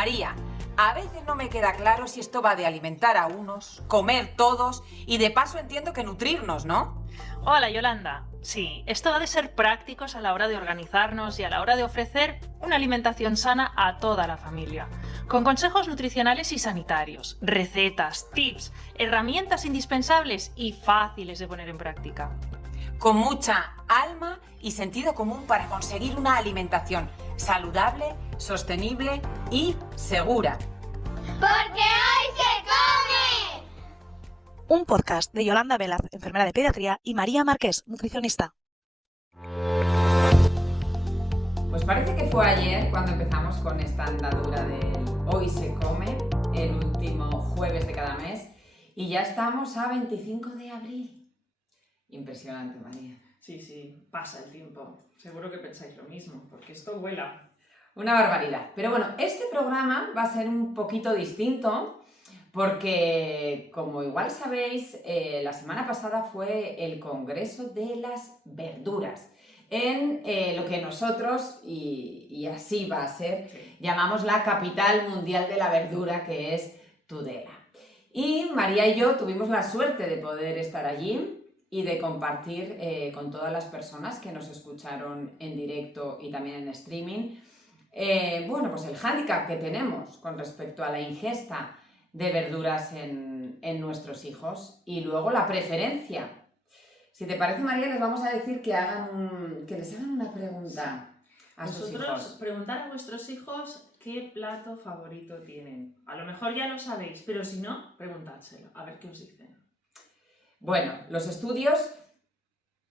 María, a veces no me queda claro si esto va de alimentar a unos, comer todos y de paso entiendo que nutrirnos, ¿no? Hola Yolanda, sí, esto ha de ser prácticos a la hora de organizarnos y a la hora de ofrecer una alimentación sana a toda la familia, con consejos nutricionales y sanitarios, recetas, tips, herramientas indispensables y fáciles de poner en práctica. Con mucha alma y sentido común para conseguir una alimentación saludable, sostenible y segura. ¡Porque hoy se come! Un podcast de Yolanda Velaz, enfermera de pediatría, y María Márquez, nutricionista. Pues parece que fue ayer cuando empezamos con esta andadura del Hoy se come, el último jueves de cada mes, y ya estamos a 25 de abril. Impresionante, María. Sí, pasa el tiempo. Seguro que pensáis lo mismo, porque esto vuela. Una barbaridad. Pero bueno, este programa va a ser un poquito distinto porque, como igual sabéis, la semana pasada fue el Congreso de las Verduras en lo que nosotros, y así va a ser, llamamos la capital mundial de la verdura, que es Tudela. Y María y yo tuvimos la suerte de poder estar allí y de compartir con todas las personas que nos escucharon en directo y también en streaming, pues el hándicap que tenemos con respecto a la ingesta de verduras en nuestros hijos y luego la preferencia. Si te parece, María, les vamos a decir que les hagan una pregunta a sus hijos. Vosotros preguntar a vuestros hijos qué plato favorito tienen. A lo mejor ya lo sabéis, pero si no, preguntádselo, a ver qué os dicen. Bueno, los estudios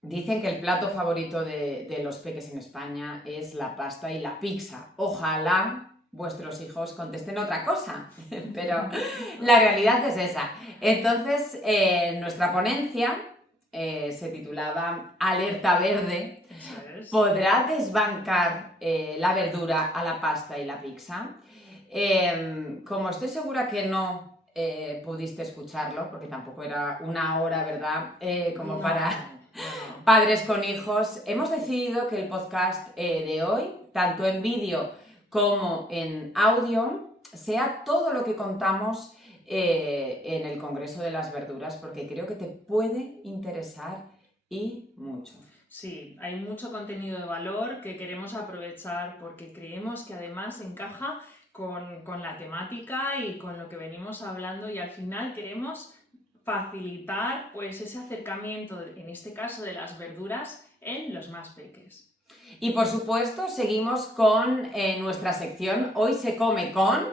dicen que el plato favorito de los peques en España es la pasta y la pizza. Ojalá vuestros hijos contesten otra cosa, pero la realidad es esa. Entonces, nuestra ponencia se titulaba Alerta Verde. ¿Podrá desbancar la verdura a la pasta y la pizza? Como estoy segura que no pudiste escucharlo, porque tampoco era una hora, ¿verdad? Para padres con hijos, hemos decidido que el podcast de hoy, tanto en vídeo como en audio, sea todo lo que contamos en el Congreso de las Verduras, porque creo que te puede interesar y mucho. Sí, hay mucho contenido de valor que queremos aprovechar porque creemos que además encaja con la temática y con lo que venimos hablando, y al final queremos facilitar pues ese acercamiento, en este caso de las verduras, en los más peques. Y por supuesto seguimos con nuestra sección Hoy se come con,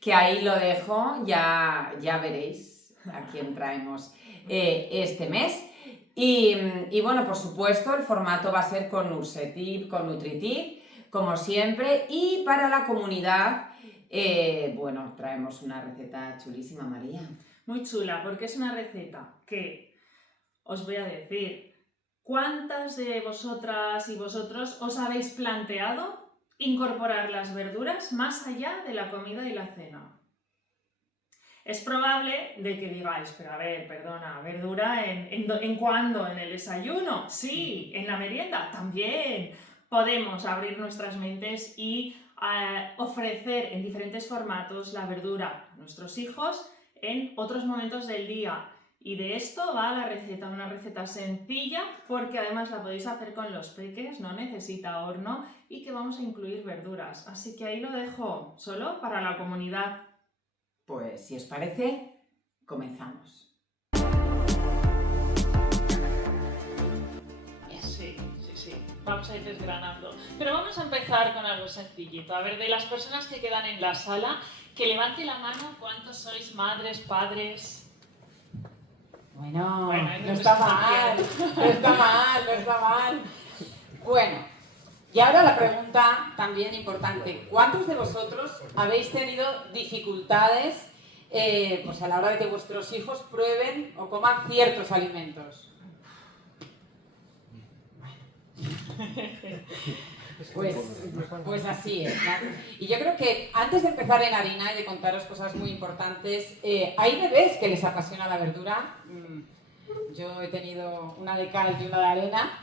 que ahí lo dejo, ya veréis a quién traemos este mes. Y bueno, por supuesto el formato va a ser con Nursetip, con Nutritip, como siempre, y para la comunidad, traemos una receta chulísima, María. Muy chula, porque es una receta que os voy a decir. ¿Cuántas de vosotras y vosotros os habéis planteado incorporar las verduras más allá de la comida y la cena? Es probable de que digáis, pero a ver, perdona, ¿verdura en cuándo? ¿En el desayuno? Sí. ¿En la merienda? También. Podemos abrir nuestras mentes y ofrecer en diferentes formatos la verdura a nuestros hijos en otros momentos del día. Y de esto va la receta, una receta sencilla, porque además la podéis hacer con los peques, no necesita horno, y que vamos a incluir verduras. Así que ahí lo dejo, solo para la comunidad. Pues si os parece, comenzamos. Sí. Vamos a ir desgranando. Pero vamos a empezar con algo sencillito. A ver, de las personas que quedan en la sala, que levante la mano cuántos sois madres, padres. Bueno, no está mal. Bueno, y ahora la pregunta también importante. ¿Cuántos de vosotros habéis tenido dificultades pues a la hora de que vuestros hijos prueben o coman ciertos alimentos? Pues así es, ¿no? Y yo creo que antes de empezar en harina y de contaros cosas muy importantes, hay bebés que les apasiona la verdura. Yo he tenido una de cal y una de arena,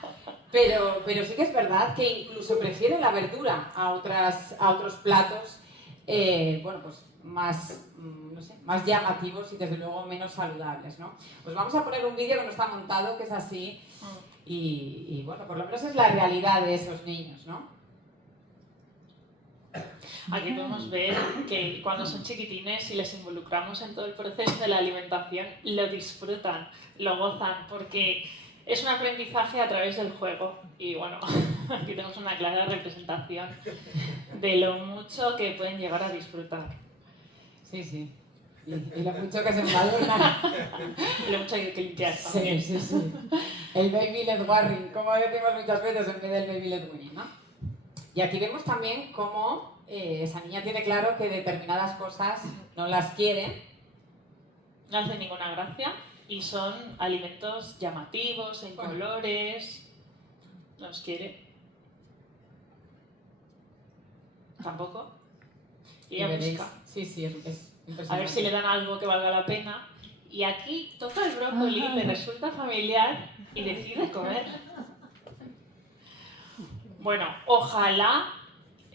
pero sí que es verdad que incluso prefieren la verdura a otros platos bueno, pues más, no sé, más llamativos y desde luego menos saludables, ¿no? Pues vamos a poner un vídeo que no está montado, que es así, y bueno, por lo menos es la realidad de esos niños, ¿no? Aquí podemos ver que cuando son chiquitines y les involucramos en todo el proceso de la alimentación, lo disfrutan, lo gozan, porque es un aprendizaje a través del juego. Y bueno, aquí tenemos una clara representación de lo mucho que pueden llegar a disfrutar. Sí, sí. Y lo mucho que se madura. Y lo mucho que hay que limpiar Sí, también. sí, sí. El baby led warring, como decimos muchas veces en vez del baby led winning, ¿no? Y aquí vemos también cómo esa niña tiene claro que determinadas cosas no las quiere. No hacen ninguna gracia y son alimentos llamativos, en colores. ¿Los quiere? Tampoco. Y ella veréis. busca. Sí, sí, es impresionante. A ver si le dan algo que valga la pena. Y aquí toca el brócoli, le resulta familiar y decide comer. Bueno, ojalá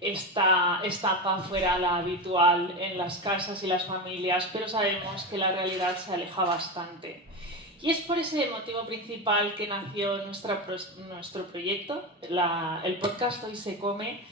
esta etapa fuera la habitual en las casas y las familias, pero sabemos que la realidad se aleja bastante. Y es por ese motivo principal que nació nuestro proyecto, el podcast Hoy se come.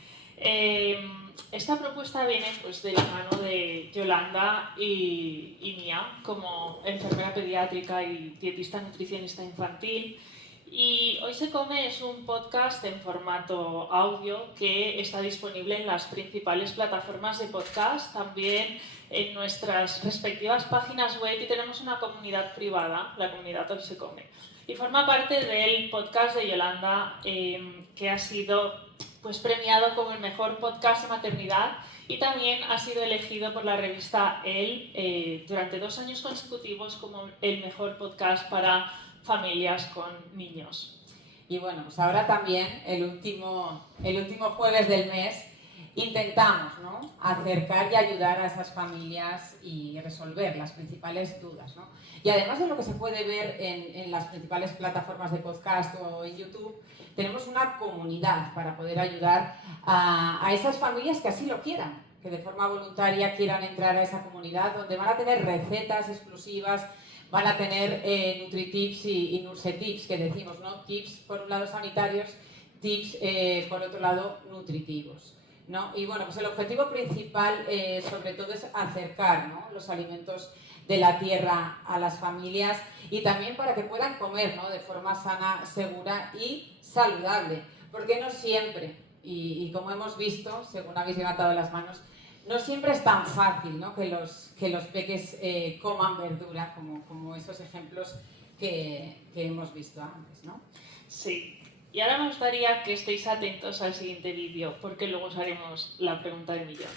Esta propuesta viene pues, de la mano de Yolanda y mía, como enfermera pediátrica y dietista nutricionista infantil. Y Hoy se come es un podcast en formato audio que está disponible en las principales plataformas de podcast, también en nuestras respectivas páginas web, y tenemos una comunidad privada, la comunidad Hoy se come. Y forma parte del podcast de Yolanda, que ha sido pues, premiado como el mejor podcast de maternidad y también ha sido elegido por la revista Elle durante 2 años consecutivos como el mejor podcast para familias con niños. Y bueno, pues ahora también, el último jueves del mes, intentamos, ¿no?, acercar y ayudar a esas familias y resolver las principales dudas, ¿no? Y además de lo que se puede ver en las principales plataformas de podcast o en YouTube, tenemos una comunidad para poder ayudar a esas familias que así lo quieran, que de forma voluntaria quieran entrar a esa comunidad, donde van a tener recetas exclusivas, van a tener NutriTips y NurseTips, que decimos, ¿no? Tips por un lado sanitarios, tips por otro lado nutritivos, ¿no? Y bueno, pues el objetivo principal sobre todo es acercar, ¿no?, los alimentos de la tierra a las familias y también para que puedan comer, ¿no?, de forma sana, segura y saludable, porque no siempre, y como hemos visto, según habéis levantado las manos, no siempre es tan fácil, ¿no?, que los peques coman verdura, como esos ejemplos que hemos visto antes, ¿no? Sí. Y ahora me gustaría que estéis atentos al siguiente vídeo, porque luego os haremos la pregunta del millón.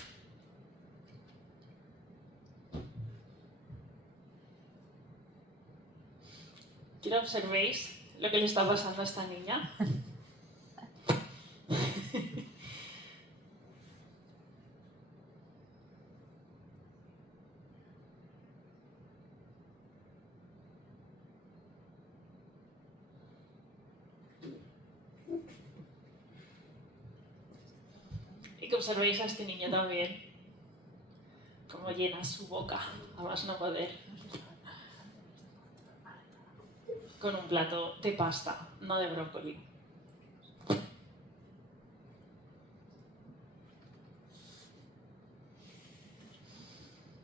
Quiero que observéis lo que le está pasando a esta niña. Y que observéis a este niño también, cómo llena su boca, a más no poder, con un plato de pasta, no de brócoli.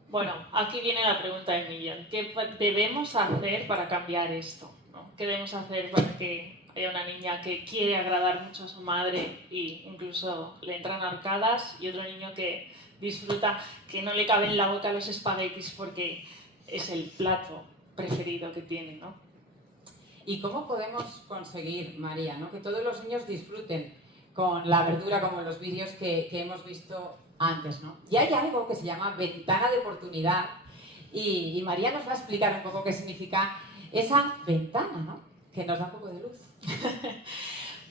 Bueno, aquí viene la pregunta del millón. ¿Qué debemos hacer para cambiar esto, ¿no? ¿Qué debemos hacer para que haya una niña que quiere agradar mucho a su madre e incluso le entran arcadas, y otro niño que disfruta, que no le cabe en la boca los espaguetis porque es el plato preferido que tiene, ¿no? ¿Y cómo podemos conseguir, María, ¿no?, que todos los niños disfruten con la verdura como en los vídeos que hemos visto antes, ¿no? Y hay algo que se llama ventana de oportunidad y María nos va a explicar un poco qué significa esa ventana, ¿no?, que nos da un poco de luz.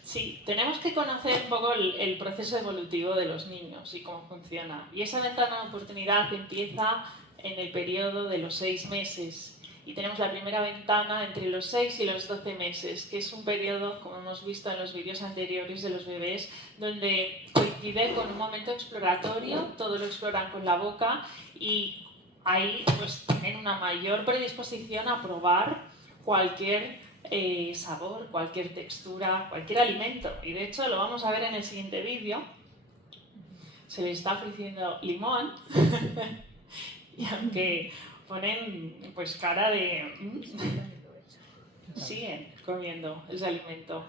Sí, tenemos que conocer un poco el proceso evolutivo de los niños y cómo funciona. Y esa ventana de oportunidad empieza en el periodo de los 6 meses. Y tenemos la primera ventana entre los 6 y los 12 meses, que es un periodo, como hemos visto en los vídeos anteriores de los bebés, donde coincide con un momento exploratorio, todo lo exploran con la boca y ahí pues tienen una mayor predisposición a probar cualquier sabor, cualquier textura, cualquier alimento. Y de hecho lo vamos a ver en el siguiente vídeo. Se le está ofreciendo limón y aunque ponen pues cara de... siguen comiendo ese alimento.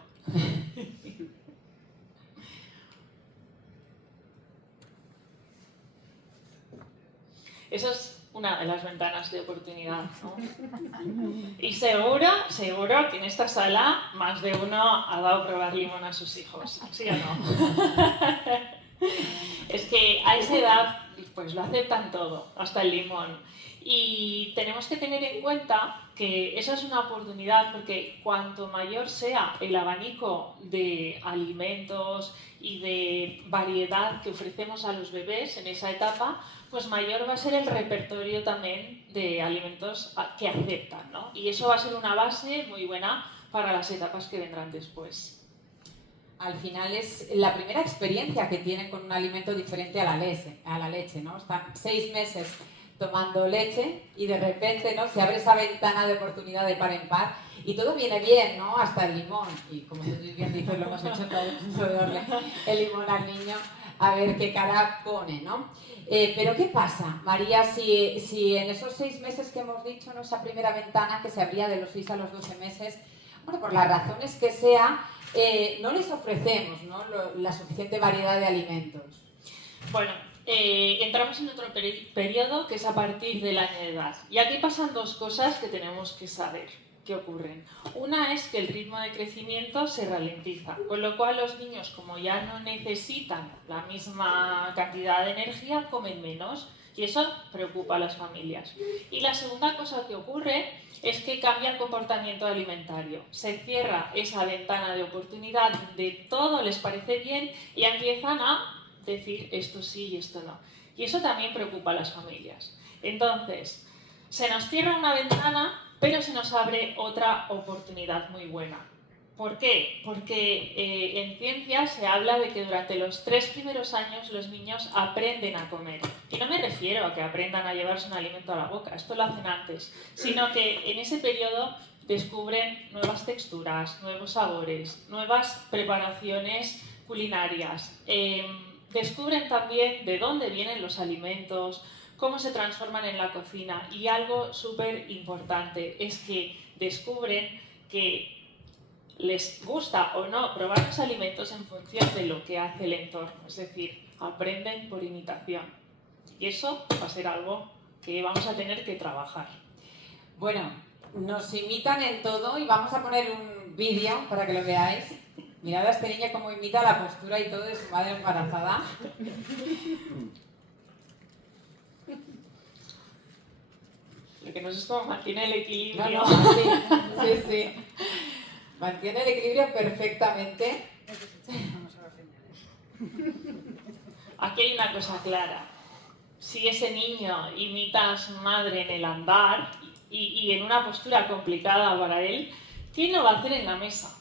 Esa es una de las ventanas de oportunidad, ¿no? Y seguro que en esta sala más de uno ha dado a probar limón a sus hijos, ¿sí o no? Es que a esa edad pues lo aceptan todo, hasta el limón. Y tenemos que tener en cuenta que esa es una oportunidad porque cuanto mayor sea el abanico de alimentos y de variedad que ofrecemos a los bebés en esa etapa, pues mayor va a ser el repertorio también de alimentos que aceptan, ¿no? Y eso va a ser una base muy buena para las etapas que vendrán después. Al final es la primera experiencia que tienen con un alimento diferente a la leche, ¿no? Están 6 meses tomando leche y de repente, ¿no?, se abre esa ventana de oportunidad de par en par y todo viene bien, ¿no?, hasta el limón. Y como tú bien dices, lo hemos hecho todo, de darle el limón al niño a ver qué cara pone, ¿no? Pero ¿qué pasa, María, si en esos 6 meses que hemos dicho, ¿no?, esa primera ventana que se abría de los 6 a los 12 meses, bueno, por las razones que sea, no les ofrecemos, ¿no?, la suficiente variedad de alimentos? Bueno, entramos en otro periodo que es a partir del año de edad. Y aquí pasan dos cosas que tenemos que saber que ocurren. Una es que el ritmo de crecimiento se ralentiza, con lo cual los niños, como ya no necesitan la misma cantidad de energía, comen menos. Y eso preocupa a las familias. Y la segunda cosa que ocurre es que cambia el comportamiento alimentario. Se cierra esa ventana de oportunidad donde todo les parece bien y empiezan a decir esto sí y esto no. Y eso también preocupa a las familias. Entonces, se nos cierra una ventana, pero se nos abre otra oportunidad muy buena. ¿Por qué? Porque en ciencia se habla de que durante los 3 primeros años los niños aprenden a comer. Y no me refiero a que aprendan a llevarse un alimento a la boca, esto lo hacen antes, sino que en ese periodo descubren nuevas texturas, nuevos sabores, nuevas preparaciones culinarias. Descubren también de dónde vienen los alimentos, cómo se transforman en la cocina y algo súper importante es que descubren que les gusta o no probar los alimentos en función de lo que hace el entorno, es decir, aprenden por imitación. Y eso va a ser algo que vamos a tener que trabajar. Bueno, nos imitan en todo y vamos a poner un vídeo para que lo veáis. Mirad a este niño cómo imita la postura y todo de su madre embarazada. Lo que no sé es cómo mantiene el equilibrio. No, sí. Mantiene el equilibrio perfectamente. Aquí hay una cosa clara. Si ese niño imita a su madre en el andar y en una postura complicada para él, ¿qué no va a hacer en la mesa?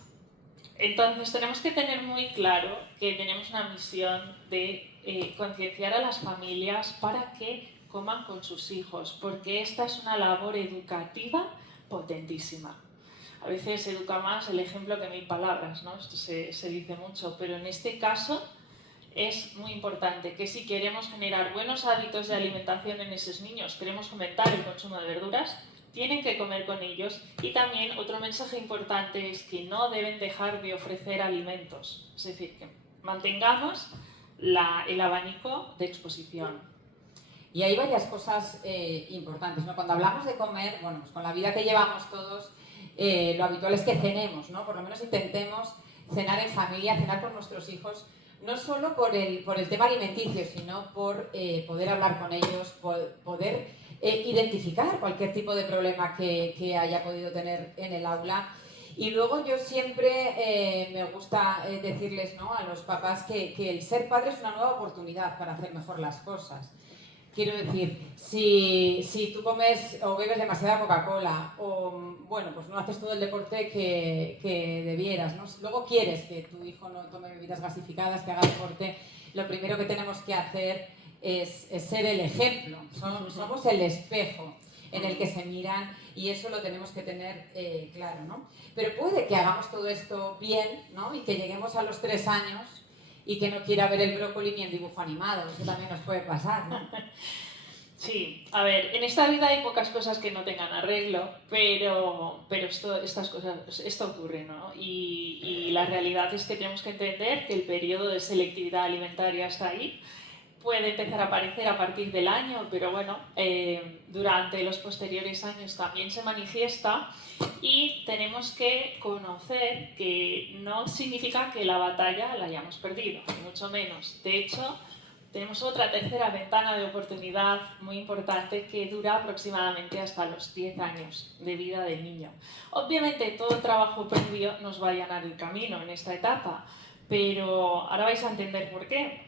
Entonces tenemos que tener muy claro que tenemos una misión de concienciar a las familias para que coman con sus hijos, porque esta es una labor educativa potentísima. A veces se educa más el ejemplo que 1000 palabras, ¿no? Esto se dice mucho, pero en este caso es muy importante que si queremos generar buenos hábitos de alimentación en esos niños, queremos fomentar el consumo de verduras, tienen que comer con ellos. Y también otro mensaje importante es que no deben dejar de ofrecer alimentos, es decir, que mantengamos el abanico de exposición. Y hay varias cosas importantes, ¿no? Cuando hablamos de comer, bueno, pues con la vida que llevamos todos, lo habitual es que cenemos, ¿no? Por lo menos intentemos cenar en familia, cenar con nuestros hijos, no solo por el tema alimenticio, sino por poder hablar con ellos, poder identificar cualquier tipo de problema que haya podido tener en el aula. Y luego yo siempre me gusta decirles, ¿no?, a los papás que el ser padre es una nueva oportunidad para hacer mejor las cosas. Quiero decir, si tú comes o bebes demasiada Coca-Cola o, bueno, pues no haces todo el deporte que debieras, ¿no? Si luego quieres que tu hijo no tome bebidas gasificadas, que haga deporte, lo primero que tenemos que hacer es ser el ejemplo. Somos el espejo en el que se miran y eso lo tenemos que tener claro, ¿no? Pero puede que hagamos todo esto bien, ¿no? Y que lleguemos a los 3 años y que no quiera ver el brócoli ni en dibujo animado. Eso también nos puede pasar, ¿no? Sí, a ver, en esta vida hay pocas cosas que no tengan arreglo, pero esto ocurre, ¿no? Y la realidad es que tenemos que entender que el periodo de selectividad alimentaria está ahí. Puede empezar a aparecer a partir del año, pero bueno, durante los posteriores años también se manifiesta y tenemos que conocer que no significa que la batalla la hayamos perdido, ni mucho menos. De hecho, tenemos otra tercera ventana de oportunidad muy importante que dura aproximadamente hasta los 10 años de vida del niño. Obviamente todo el trabajo previo nos va a allanar el camino en esta etapa, pero ahora vais a entender por qué.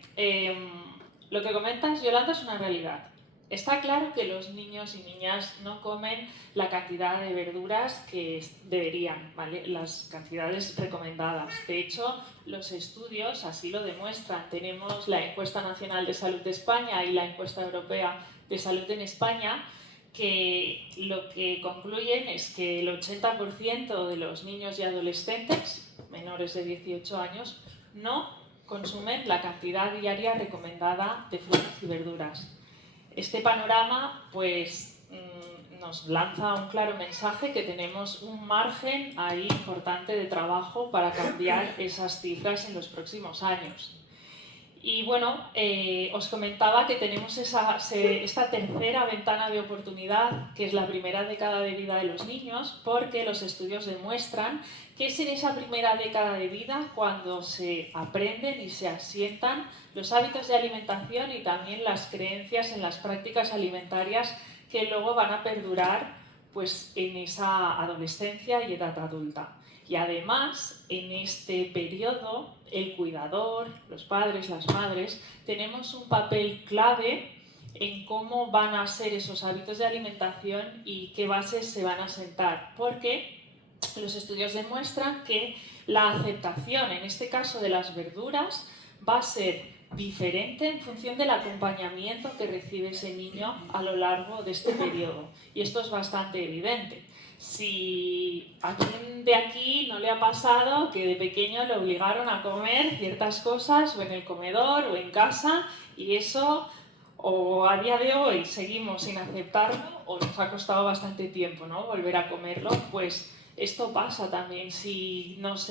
Lo que comentas, Yolanda, es una realidad. Está claro que los niños y niñas no comen la cantidad de verduras que deberían, ¿vale? Las cantidades recomendadas. De hecho, los estudios así lo demuestran. Tenemos la Encuesta Nacional de Salud de España y la Encuesta Europea de Salud en España, que lo que concluyen es que el 80% de los niños y adolescentes menores de 18 años no consumen la cantidad diaria recomendada de frutas y verduras. Este panorama pues nos lanza un claro mensaje que tenemos un margen ahí importante de trabajo para cambiar esas cifras en los próximos años. Y bueno, os comentaba que tenemos esta tercera ventana de oportunidad, que es la primera década de vida de los niños, porque los estudios demuestran que es en esa primera década de vida cuando se aprenden y se asientan los hábitos de alimentación y también las creencias en las prácticas alimentarias que luego van a perdurar pues, en esa adolescencia y edad adulta. Y además, en este periodo, el cuidador, los padres, las madres, tenemos un papel clave en cómo van a ser esos hábitos de alimentación y qué bases se van a sentar, porque los estudios demuestran que la aceptación, en este caso de las verduras, va a ser diferente en función del acompañamiento que recibe ese niño a lo largo de este periodo. Y esto es bastante evidente. Si a quien de aquí no le ha pasado que de pequeño le obligaron a comer ciertas cosas o en el comedor o en casa y eso o a día de hoy seguimos sin aceptarlo o nos ha costado bastante tiempo, ¿no? Volver a comerlo, pues esto pasa también. Si nos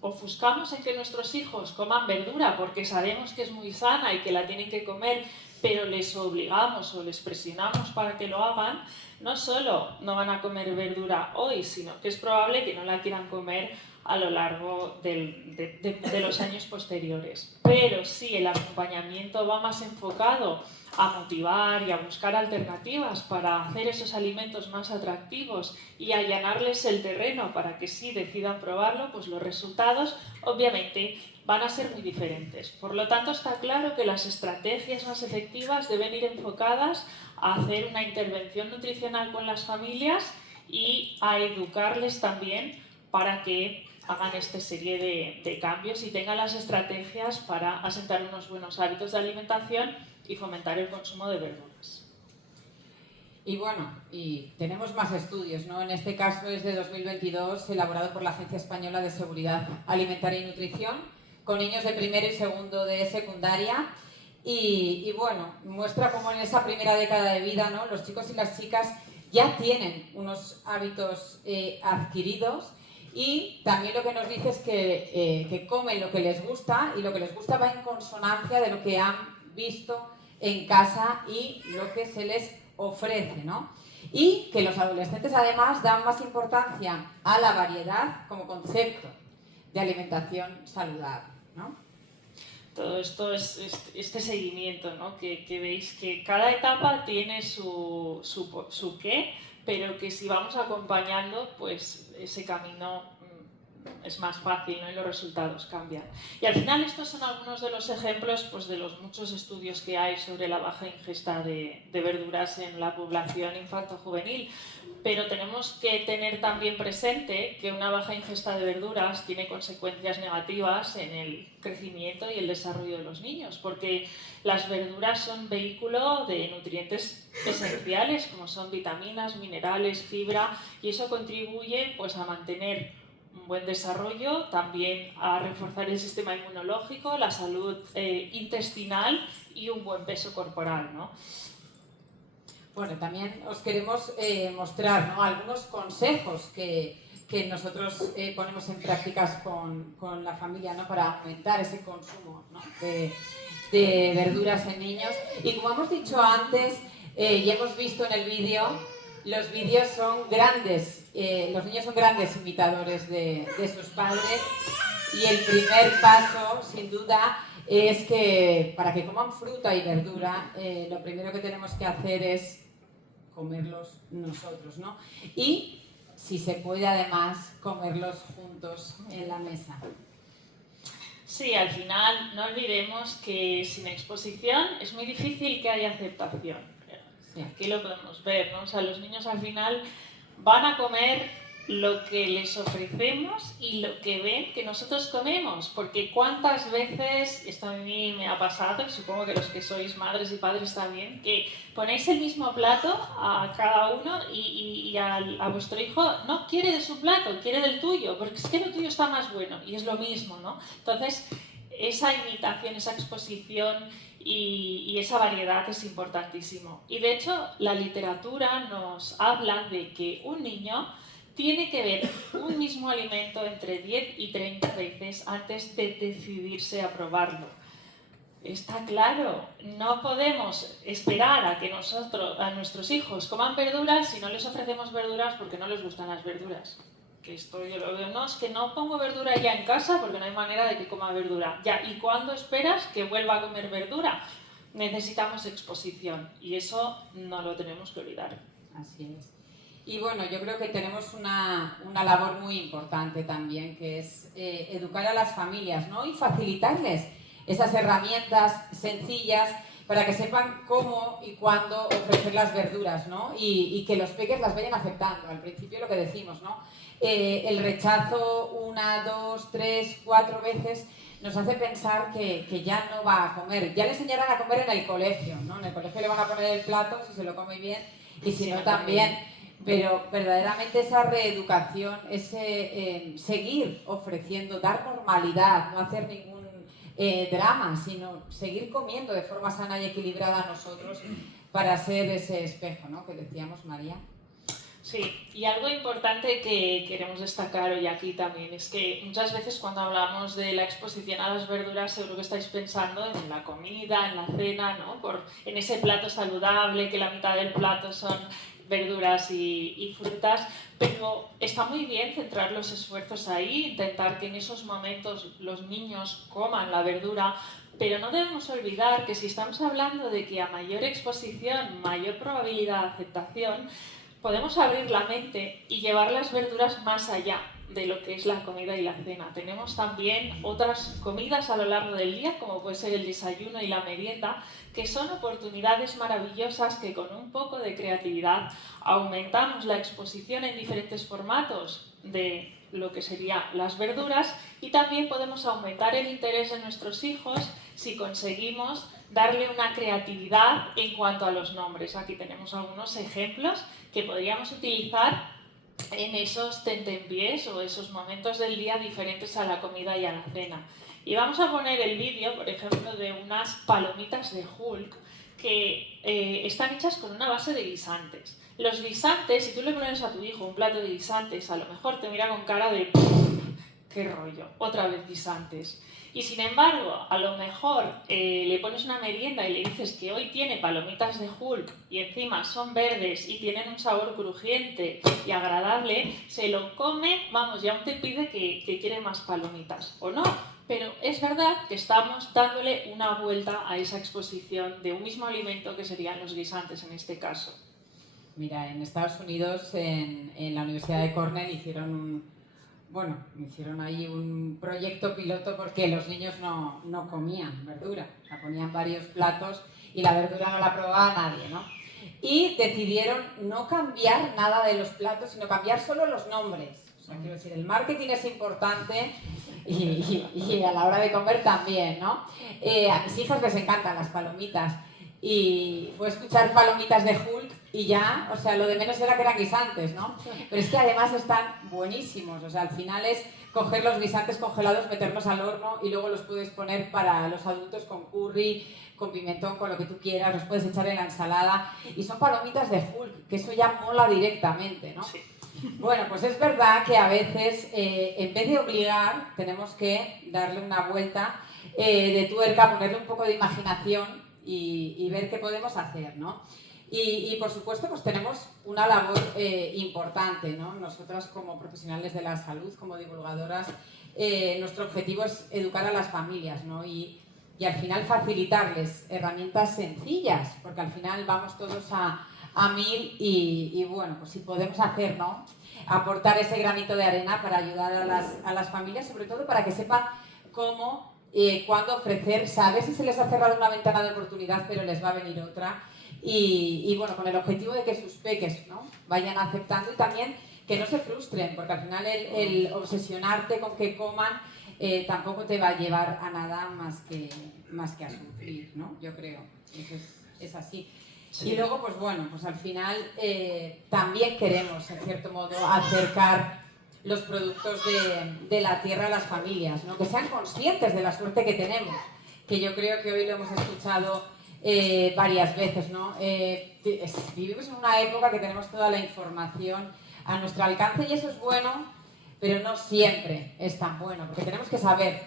ofuscamos en que nuestros hijos coman verdura porque sabemos que es muy sana y que la tienen que comer, pero les obligamos o les presionamos para que lo hagan, no solo no van a comer verdura hoy, sino que es probable que no la quieran comer a lo largo de los años posteriores. Pero si el acompañamiento va más enfocado a motivar y a buscar alternativas para hacer esos alimentos más atractivos y allanarles el terreno para que sí decidan probarlo, pues los resultados obviamente van a ser muy diferentes. Por lo tanto, está claro que las estrategias más efectivas deben ir enfocadas a hacer una intervención nutricional con las familias y a educarles también para que hagan esta serie de cambios y tengan las estrategias para asentar unos buenos hábitos de alimentación y fomentar el consumo de verduras. Y bueno, y tenemos más estudios, ¿no? En este caso es de 2022, elaborado por la Agencia Española de Seguridad Alimentaria y Nutrición, con niños de primero y segundo de secundaria. Y bueno, muestra cómo en esa primera década de vida, ¿no? Los chicos y las chicas ya tienen unos hábitos adquiridos. Y también lo que nos dice es que comen lo que les gusta y lo que les gusta va en consonancia de lo que han visto en casa y lo que se les ofrece, ¿no? Y que los adolescentes además dan más importancia a la variedad como concepto de alimentación saludable, ¿no? Todo esto es este seguimiento, ¿no? Que veis que cada etapa tiene su qué, pero que si vamos acompañando, pues ese camino es más fácil, ¿no? Y los resultados cambian. Y al final estos son algunos de los ejemplos, pues, de los muchos estudios que hay sobre la baja ingesta de verduras en la población infanto-juvenil. Pero tenemos que tener también presente que una baja ingesta de verduras tiene consecuencias negativas en el crecimiento y el desarrollo de los niños, porque las verduras son vehículo de nutrientes esenciales, como son vitaminas, minerales, fibra, y eso contribuye, pues, a mantener un buen desarrollo, también a reforzar el sistema inmunológico, la salud intestinal y un buen peso corporal, ¿no? Bueno, también os queremos mostrar, ¿no?, algunos consejos que nosotros ponemos en prácticas con la familia, ¿no?, para aumentar ese consumo, ¿no?, de verduras en niños. Y como hemos dicho antes, y hemos visto en el vídeo, los vídeos son grandes, los niños son grandes imitadores de sus padres, y el primer paso, sin duda, es que para que coman fruta y verdura, lo primero que tenemos que hacer es comerlos nosotros, ¿no? Y, si se puede, además, comerlos juntos en la mesa. Sí, al final no olvidemos que sin exposición es muy difícil que haya aceptación. Sí. Aquí lo podemos ver, ¿no? O sea, los niños al final van a comer lo que les ofrecemos y lo que ven que nosotros comemos, porque cuántas veces, esto a mí me ha pasado, y supongo que los que sois madres y padres también, que ponéis el mismo plato a cada uno y a vuestro hijo no quiere de su plato, quiere del tuyo, porque es que lo tuyo está más bueno, y es lo mismo, ¿no? Entonces, esa imitación, esa exposición y esa variedad es importantísimo. Y de hecho, la literatura nos habla de que un niño tiene que ver un mismo alimento entre 10 y 30 veces antes de decidirse a probarlo. Está claro, no podemos esperar a que a nuestros hijos coman verduras si no les ofrecemos verduras porque no les gustan las verduras. Que esto yo lo veo, no, es que no pongo verdura ya en casa porque no hay manera de que coma verdura. Ya, ¿y cuándo esperas que vuelva a comer verdura? Necesitamos exposición y eso no lo tenemos que olvidar. Así es. Y bueno, yo creo que tenemos una labor muy importante también, que es educar a las familias, ¿no?, y facilitarles esas herramientas sencillas para que sepan cómo y cuándo ofrecer las verduras, ¿no?, y que los peques las vayan aceptando. Al principio lo que decimos, ¿no?, el rechazo 1, 2, 3, 4 veces nos hace pensar que ya no va a comer. Ya le enseñarán a comer en el colegio, ¿no? En el colegio le van a poner el plato si se lo come bien y si no también. Pero verdaderamente esa reeducación, ese seguir ofreciendo, dar normalidad, no hacer ningún drama, sino seguir comiendo de forma sana y equilibrada nosotros para ser ese espejo, ¿no?, que decíamos, María. Sí, y algo importante que queremos destacar hoy aquí también es que muchas veces cuando hablamos de la exposición a las verduras seguro que estáis pensando en la comida, en la cena, ¿no?, en ese plato saludable, que la mitad del plato son verduras y frutas, pero está muy bien centrar los esfuerzos ahí, intentar que en esos momentos los niños coman la verdura, pero no debemos olvidar que si estamos hablando de que a mayor exposición, mayor probabilidad de aceptación, podemos abrir la mente y llevar las verduras más allá de lo que es la comida y la cena. Tenemos también otras comidas a lo largo del día, como puede ser el desayuno y la merienda, que son oportunidades maravillosas que con un poco de creatividad aumentamos la exposición en diferentes formatos de lo que serían las verduras, y también podemos aumentar el interés de nuestros hijos si conseguimos darle una creatividad en cuanto a los nombres. Aquí tenemos algunos ejemplos que podríamos utilizar en esos tentempiés o esos momentos del día diferentes a la comida y a la cena. Y vamos a poner el vídeo, por ejemplo, de unas palomitas de Hulk que están hechas con una base de guisantes. Los guisantes, si tú le pones a tu hijo un plato de guisantes, a lo mejor te mira con cara de ¡qué rollo! Otra vez guisantes. Y sin embargo, a lo mejor le pones una merienda y le dices que hoy tiene palomitas de Hulk y encima son verdes y tienen un sabor crujiente y agradable, se lo come, vamos, ya aún te pide que quiere más palomitas, ¿o no? Pero es verdad que estamos dándole una vuelta a esa exposición de un mismo alimento que serían los guisantes en este caso. Mira, en Estados Unidos, en la Universidad de Cornell, hicieron bueno, me hicieron ahí un proyecto piloto porque los niños no comían verdura, o sea, ponían varios platos y la verdura no la probaba nadie, ¿no? Y decidieron no cambiar nada de los platos, sino cambiar solo los nombres. O sea, quiero decir, el marketing es importante y a la hora de comer también, ¿no? A mis hijas les encantan las palomitas y fue escuchar palomitas de Hulk y ya, o sea, lo de menos era que eran guisantes, ¿no? Pero es que además están buenísimos, o sea, al final es coger los guisantes congelados, meterlos al horno y luego los puedes poner para los adultos con curry, con pimentón, con lo que tú quieras, los puedes echar en la ensalada y son palomitas de Hulk, que eso ya mola directamente, ¿no? Sí. Bueno, pues es verdad que a veces, en vez de obligar, tenemos que darle una vuelta de tuerca, ponerle un poco de imaginación y ver qué podemos hacer, ¿no? Y por supuesto, pues tenemos una labor importante, ¿no? Nosotras como profesionales de la salud, como divulgadoras, nuestro objetivo es educar a las familias, ¿no? Y al final facilitarles herramientas sencillas, porque al final vamos todos a mil y bueno, pues si podemos hacer, ¿no? Aportar ese granito de arena para ayudar a las familias, sobre todo para que sepan cómo, cuándo ofrecer, saber si se les ha cerrado una ventana de oportunidad, pero les va a venir otra. Y bueno, con el objetivo de que sus peques, ¿no? Vayan aceptando y también que no se frustren, porque al final el obsesionarte con que coman tampoco te va a llevar a nada más que a sufrir, ¿no? Yo creo, eso es así. Sí. Y luego, pues bueno, pues al final también queremos, en cierto modo, acercar los productos de la tierra a las familias, ¿no? Que sean conscientes de la suerte que tenemos, que yo creo que hoy lo hemos escuchado varias veces, ¿no? Vivimos en una época que tenemos toda la información a nuestro alcance y eso es bueno, pero no siempre es tan bueno, porque tenemos que saber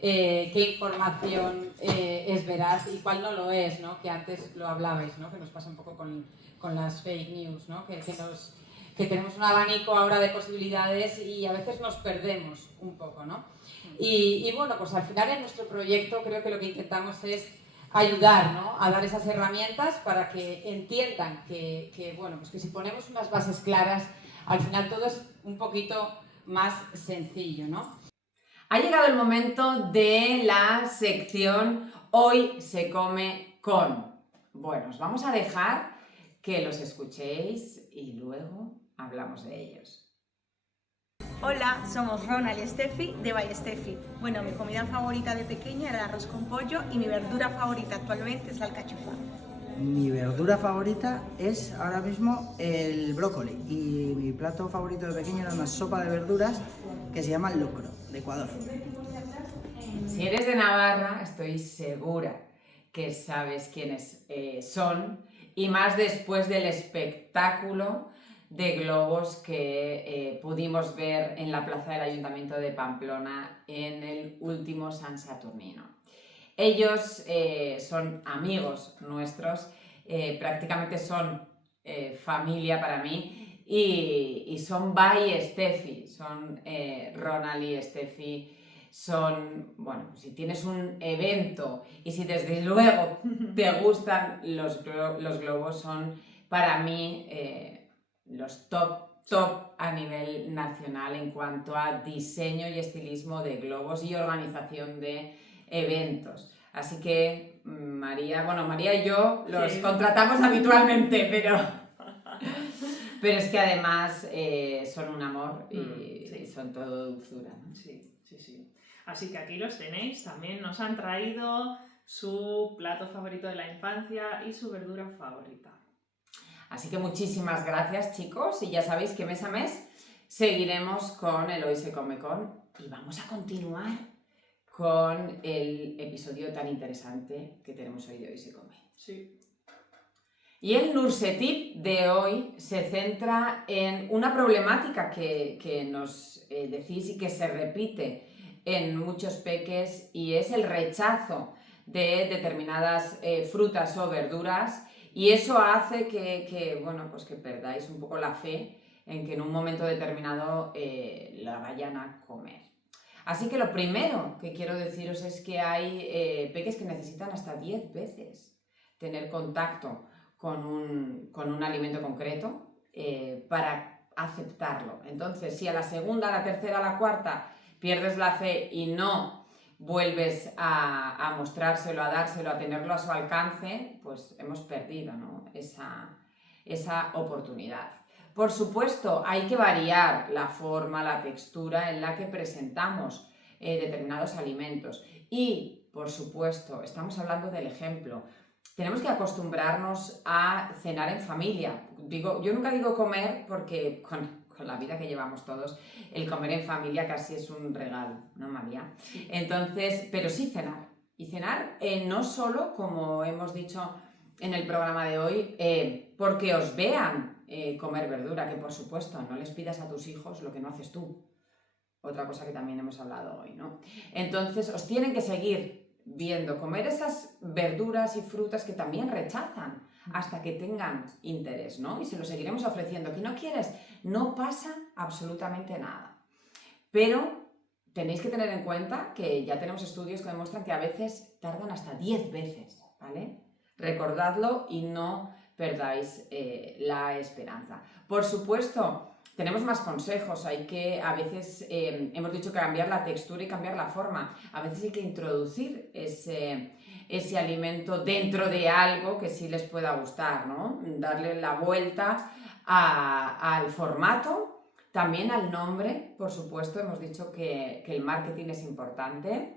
qué información es veraz y cuál no lo es, ¿no? Que antes lo hablabais, ¿no? Que nos pasa un poco con las fake news, ¿no? Que tenemos un abanico ahora de posibilidades y a veces nos perdemos un poco, ¿no? Y bueno, pues al final en nuestro proyecto creo que lo que intentamos es ayudar, ¿no? A dar esas herramientas para que entiendan que bueno, pues que si ponemos unas bases claras, al final todo es un poquito más sencillo, ¿no? Ha llegado el momento de la sección Hoy se come con. Bueno, os vamos a dejar que los escuchéis y luego hablamos de ellos. Hola, somos Ronald y Steffi de By Steffi. Bueno, mi comida favorita de pequeña era el arroz con pollo y mi verdura favorita actualmente es la alcachofa. Mi verdura favorita es ahora mismo el brócoli y mi plato favorito de pequeño era una sopa de verduras que se llama el locro, de Ecuador. Si eres de Navarra, estoy segura que sabes quiénes son y más después del espectáculo de globos que pudimos ver en la plaza del Ayuntamiento de Pamplona en el último San Saturnino. Ellos son amigos nuestros, prácticamente son familia para mí y son By Steffi, son Ronald y Steffi. Son, bueno, si tienes un evento y si desde luego te gustan los globos, son para mí los top a nivel nacional en cuanto a diseño y estilismo de globos y organización de eventos. Así que María y yo los contratamos habitualmente, pero es que además son un amor y son todo dulzura, ¿no? Sí. Así que aquí los tenéis, también nos han traído su plato favorito de la infancia y su verdura favorita. Así que muchísimas gracias, chicos, y ya sabéis que mes a mes seguiremos con el Hoy se come con y vamos a continuar con el episodio tan interesante que tenemos hoy de Hoy se come. Sí. Y el Nursetip de hoy se centra en una problemática que nos decís y que se repite en muchos peques y es el rechazo de determinadas frutas o verduras y eso hace que perdáis un poco la fe en que en un momento determinado la vayan a comer. Así que lo primero que quiero deciros es que hay peques que necesitan hasta 10 veces tener contacto con un alimento concreto para aceptarlo. Entonces, si a la segunda, a la tercera, a la cuarta pierdes la fe y no vuelves a mostrárselo, a dárselo, a tenerlo a su alcance, pues hemos perdido, ¿no? esa oportunidad. Por supuesto, hay que variar la forma, la textura en la que presentamos determinados alimentos. Y, por supuesto, estamos hablando del ejemplo. Tenemos que acostumbrarnos a cenar en familia. Yo nunca digo comer porque con la vida que llevamos todos, el comer en familia casi es un regalo, ¿no, María? Entonces, pero sí cenar. Y cenar no solo, como hemos dicho en el programa de hoy, porque os vean comer verdura, que por supuesto no les pidas a tus hijos lo que no haces tú. Otra cosa que también hemos hablado hoy, ¿no? Entonces, os tienen que seguir viendo comer esas verduras y frutas que también rechazan hasta que tengan interés, ¿no? Y se lo seguiremos ofreciendo. ¿Que no quieres? No pasa absolutamente nada. Pero tenéis que tener en cuenta que ya tenemos estudios que demuestran que a veces tardan hasta 10 veces, ¿vale? Recordadlo y no perdáis la esperanza. Por supuesto, tenemos más consejos, a veces hemos dicho que cambiar la textura y cambiar la forma, a veces hay que introducir ese alimento dentro de algo que sí les pueda gustar, ¿no? Darle la vuelta al formato, también al nombre, por supuesto, hemos dicho que el marketing es importante.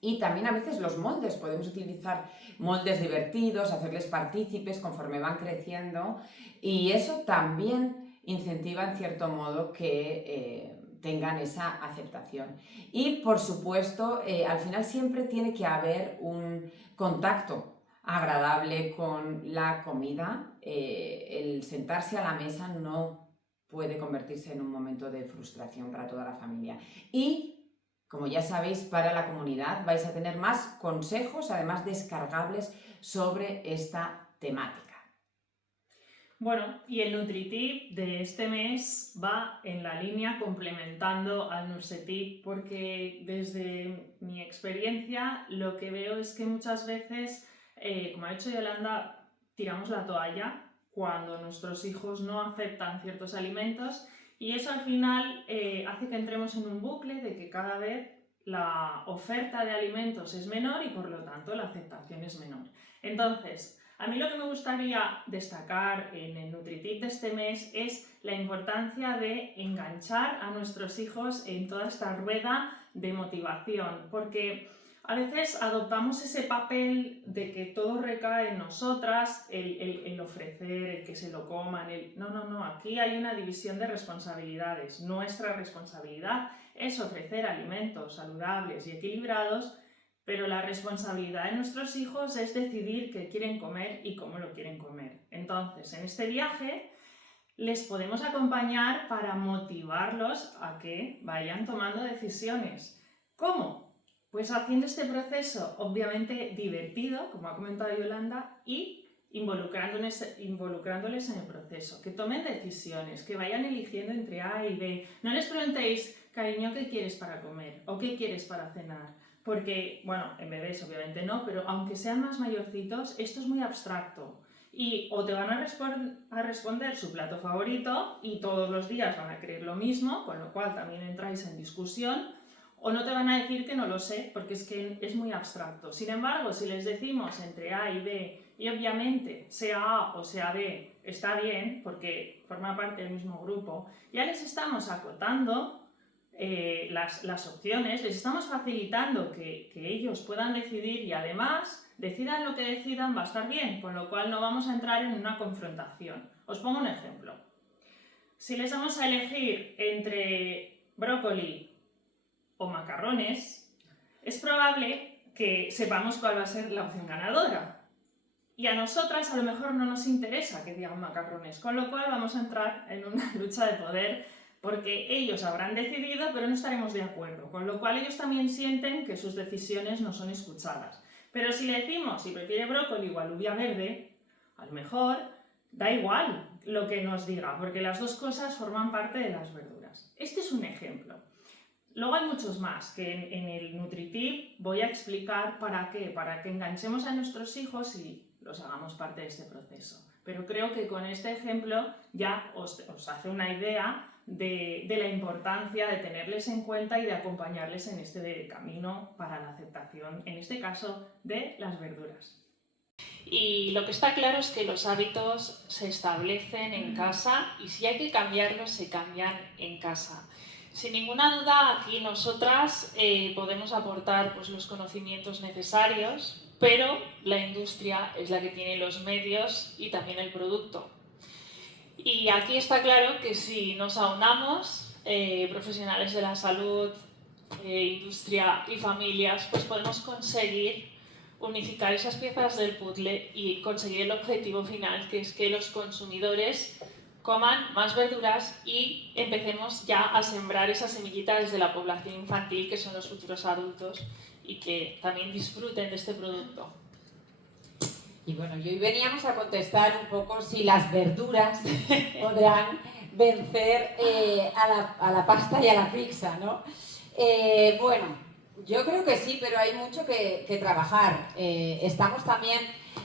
Y también a veces los moldes, podemos utilizar moldes divertidos, hacerles partícipes conforme van creciendo y eso también incentiva en cierto modo que tengan esa aceptación. Y por supuesto, al final siempre tiene que haber un contacto agradable con la comida. El sentarse a la mesa no puede convertirse en un momento de frustración para toda la familia. Y como ya sabéis, para la comunidad vais a tener más consejos, además descargables, sobre esta temática. Bueno, y el NutriTip de este mes va en la línea complementando al NurseTip, porque desde mi experiencia lo que veo es que muchas veces, como ha dicho Yolanda, tiramos la toalla cuando nuestros hijos no aceptan ciertos alimentos. Y eso al final hace que entremos en un bucle de que cada vez la oferta de alimentos es menor y por lo tanto la aceptación es menor. Entonces, a mí lo que me gustaría destacar en el NutriTip de este mes es la importancia de enganchar a nuestros hijos en toda esta rueda de motivación, porque a veces adoptamos ese papel de que todo recae en nosotras, el ofrecer, el que se lo coman, No, aquí hay una división de responsabilidades. Nuestra responsabilidad es ofrecer alimentos saludables y equilibrados, pero la responsabilidad de nuestros hijos es decidir qué quieren comer y cómo lo quieren comer. Entonces, en este viaje les podemos acompañar para motivarlos a que vayan tomando decisiones. ¿Cómo? Pues haciendo este proceso obviamente divertido, como ha comentado Yolanda, y involucrándoles en el proceso, que tomen decisiones, que vayan eligiendo entre A y B. No les preguntéis, cariño, ¿qué quieres para comer? ¿O qué quieres para cenar? Porque, bueno, en bebés obviamente no, pero aunque sean más mayorcitos, esto es muy abstracto. Y o te van a responder su plato favorito y todos los días van a querer lo mismo, con lo cual también entráis en discusión, o no te van a decir que no lo sé, porque es que es muy abstracto. Sin embargo, si les decimos entre A y B, y obviamente sea A o sea B, está bien, porque forma parte del mismo grupo, ya les estamos acotando las opciones, les estamos facilitando que ellos puedan decidir y además decidan lo que decidan va a estar bien, con lo cual no vamos a entrar en una confrontación. Os pongo un ejemplo. Si les vamos a elegir entre brócoli o macarrones, es probable que sepamos cuál va a ser la opción ganadora. Y a nosotras a lo mejor no nos interesa que digan macarrones, con lo cual vamos a entrar en una lucha de poder porque ellos habrán decidido pero no estaremos de acuerdo, con lo cual ellos también sienten que sus decisiones no son escuchadas. Pero si le decimos si prefiere brócoli o alubia verde, a lo mejor da igual lo que nos diga, porque las dos cosas forman parte de las verduras. Este es un ejemplo. Luego hay muchos más que en el NutriTip voy a explicar para qué, para que enganchemos a nuestros hijos y los hagamos parte de este proceso. Pero creo que con este ejemplo ya os hace una idea de la importancia de tenerles en cuenta y de acompañarles en este camino para la aceptación, en este caso, de las verduras. Y lo que está claro es que los hábitos se establecen en casa y si hay que cambiarlos, se cambian en casa. Sin ninguna duda, aquí nosotras podemos aportar pues, los conocimientos necesarios, pero la industria es la que tiene los medios y también el producto. Y aquí está claro que si nos aunamos, profesionales de la salud, industria y familias, pues podemos conseguir unificar esas piezas del puzzle y conseguir el objetivo final, que es que los consumidores coman más verduras y empecemos ya a sembrar esas semillitas desde la población infantil, que son los futuros adultos, y que también disfruten de este producto. Y bueno, y hoy veníamos a contestar un poco si las verduras podrán vencer a la pasta y a la pizza, ¿no? Bueno, yo creo que sí, pero hay mucho que trabajar. Estamos también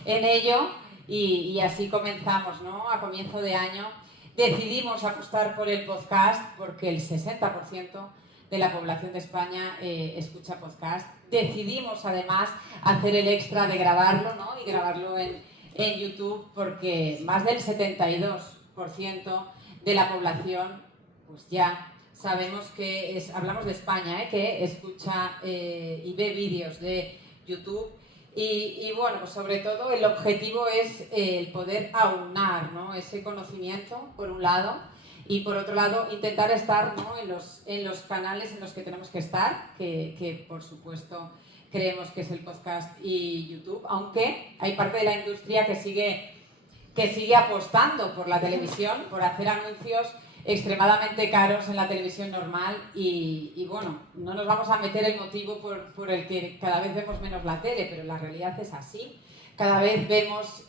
en ello y así comenzamos, ¿no? A comienzo de año decidimos apostar por el podcast porque el 60% de la población de España escucha podcast. Decidimos además hacer el extra de grabarlo, ¿no? Y grabarlo en YouTube porque más del 72% de la población, pues ya sabemos que hablamos de España, que escucha y ve vídeos de YouTube. Y bueno, pues sobre todo el objetivo es el poder aunar, ¿no? Ese conocimiento, por un lado, y por otro lado intentar estar, ¿no? en los canales en los que tenemos que estar, que por supuesto creemos que es el podcast y YouTube, aunque hay parte de la industria que sigue apostando por la televisión, por hacer anuncios extremadamente caros en la televisión normal y bueno, no nos vamos a meter el motivo por el que cada vez vemos menos la tele, pero la realidad es así. Cada vez vemos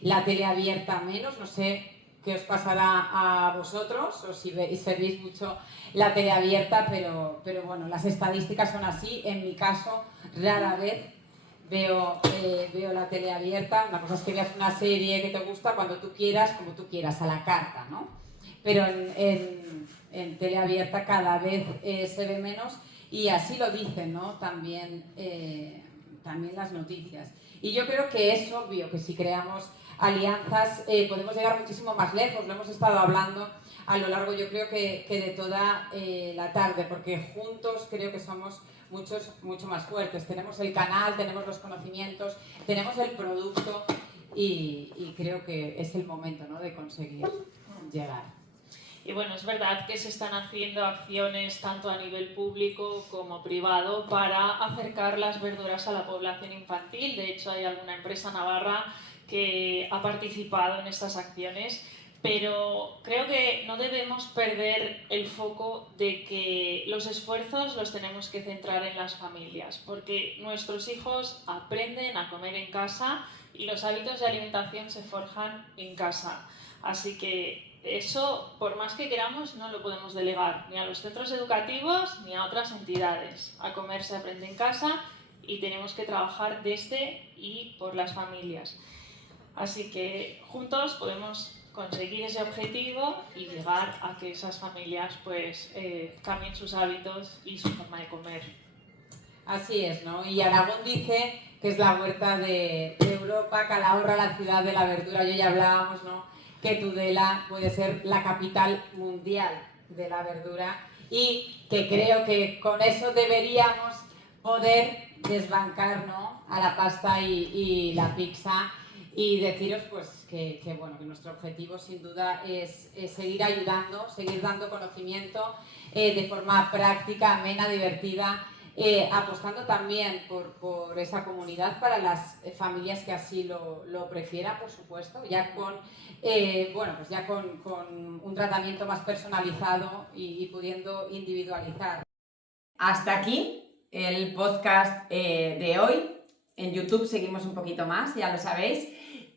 la tele abierta menos, no sé qué os pasará a vosotros o si servís mucho la tele abierta, pero bueno, las estadísticas son así. En mi caso, rara vez veo la tele abierta. Una cosa es que veas una serie que te gusta cuando tú quieras, como tú quieras, a la carta, ¿no? Pero en tele abierta cada vez se ve menos y así lo dicen, ¿no? También las noticias. Y yo creo que es obvio que si creamos alianzas podemos llegar muchísimo más lejos. Lo hemos estado hablando a lo largo, yo creo que de toda la tarde, porque juntos creo que somos mucho más fuertes. Tenemos el canal, tenemos los conocimientos, tenemos el producto y creo que es el momento, ¿no? De conseguir llegar. Y bueno, es verdad que se están haciendo acciones tanto a nivel público como privado para acercar las verduras a la población infantil. De hecho, hay alguna empresa navarra que ha participado en estas acciones, pero creo que no debemos perder el foco de que los esfuerzos los tenemos que centrar en las familias, porque nuestros hijos aprenden a comer en casa y los hábitos de alimentación se forjan en casa. Así que eso, por más que queramos, no lo podemos delegar ni a los centros educativos ni a otras entidades. A comer se aprende en casa y tenemos que trabajar desde y por las familias. Así que juntos podemos conseguir ese objetivo y llegar a que esas familias pues cambien sus hábitos y su forma de comer. Así es, ¿no? Y Aragón dice que es la huerta de Europa, Calahorra, la ciudad de la verdura. Yo ya hablábamos, ¿no? Que Tudela puede ser la capital mundial de la verdura y que creo que con eso deberíamos poder desbancar, ¿no? A la pasta y la pizza y deciros pues que nuestro objetivo sin duda es seguir ayudando, seguir dando conocimiento de forma práctica, amena, divertida, apostando también por esa comunidad para las familias que así lo prefieran, por supuesto, ya con un tratamiento más personalizado y pudiendo individualizar. Hasta aquí el podcast de hoy. En YouTube seguimos un poquito más, ya lo sabéis.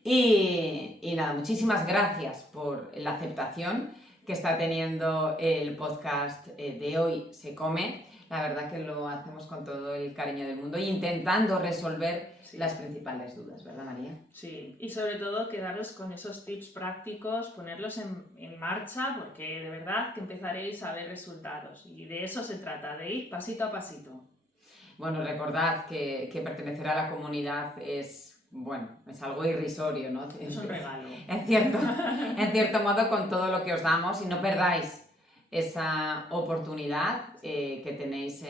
Y nada, muchísimas gracias por la aceptación que está teniendo el podcast de Hoy se come. La verdad que lo hacemos con todo el cariño del mundo e intentando resolver las principales dudas, ¿verdad, María? Sí, y sobre todo quedaros con esos tips prácticos, ponerlos en marcha, porque de verdad que empezaréis a ver resultados. Y de eso se trata, de ir pasito a pasito. Bueno, recordad que pertenecer a la comunidad es algo irrisorio, ¿no? Es un regalo. En cierto modo, con todo lo que os damos, y no perdáis esa oportunidad que tenéis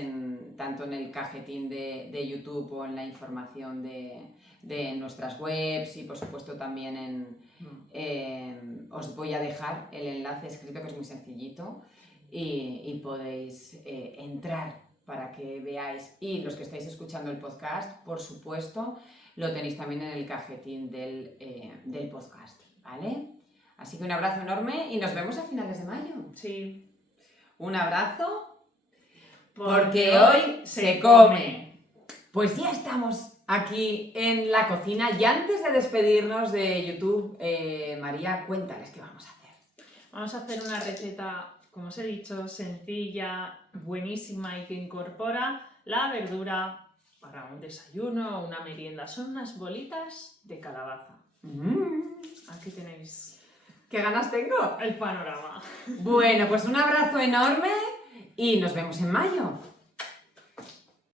tanto en el cajetín de YouTube o en la información de nuestras webs, y por supuesto también os voy a dejar el enlace escrito, que es muy sencillito, y podéis entrar para que veáis. Y los que estáis escuchando el podcast, por supuesto, lo tenéis también en el cajetín del podcast, ¿vale? Así que un abrazo enorme y nos vemos a finales de mayo. Sí. Un abrazo, porque hoy se come. Pues ya estamos aquí en la cocina y antes de despedirnos de YouTube, María, cuéntales qué vamos a hacer. Vamos a hacer una receta, como os he dicho, sencilla, buenísima y que incorpora la verdura para un desayuno o una merienda. Son unas bolitas de calabaza. Aquí tenéis ¡Qué ganas tengo! el panorama. Bueno, pues un abrazo enorme y nos vemos en mayo.